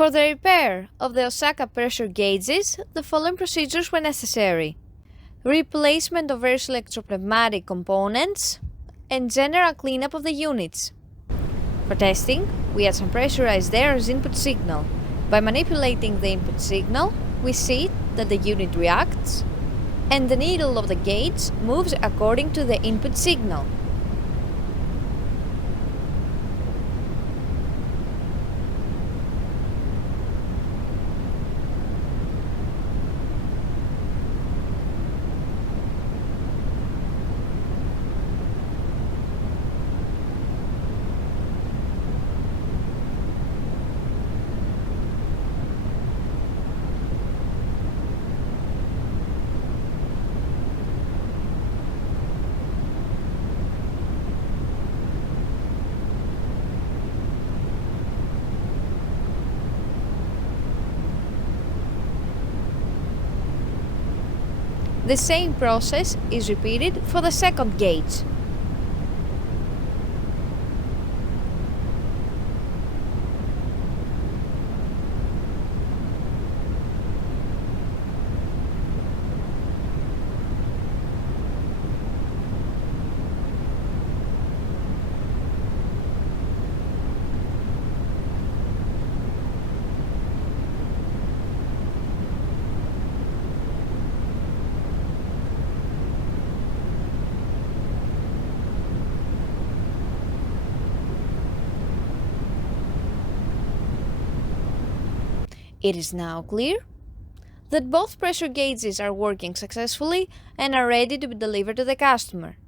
For the repair of the Osaka pressure gauges, the following procedures were necessary: replacement of various electropneumatic components and general cleanup of the units. For testing, we add some pressurized air as input signal. By manipulating the input signal, we see that the unit reacts and the needle of the gauge moves according to the input signal. The same process is repeated for the second gauge. It is now clear that both pressure gauges are working successfully and are ready to be delivered to the customer.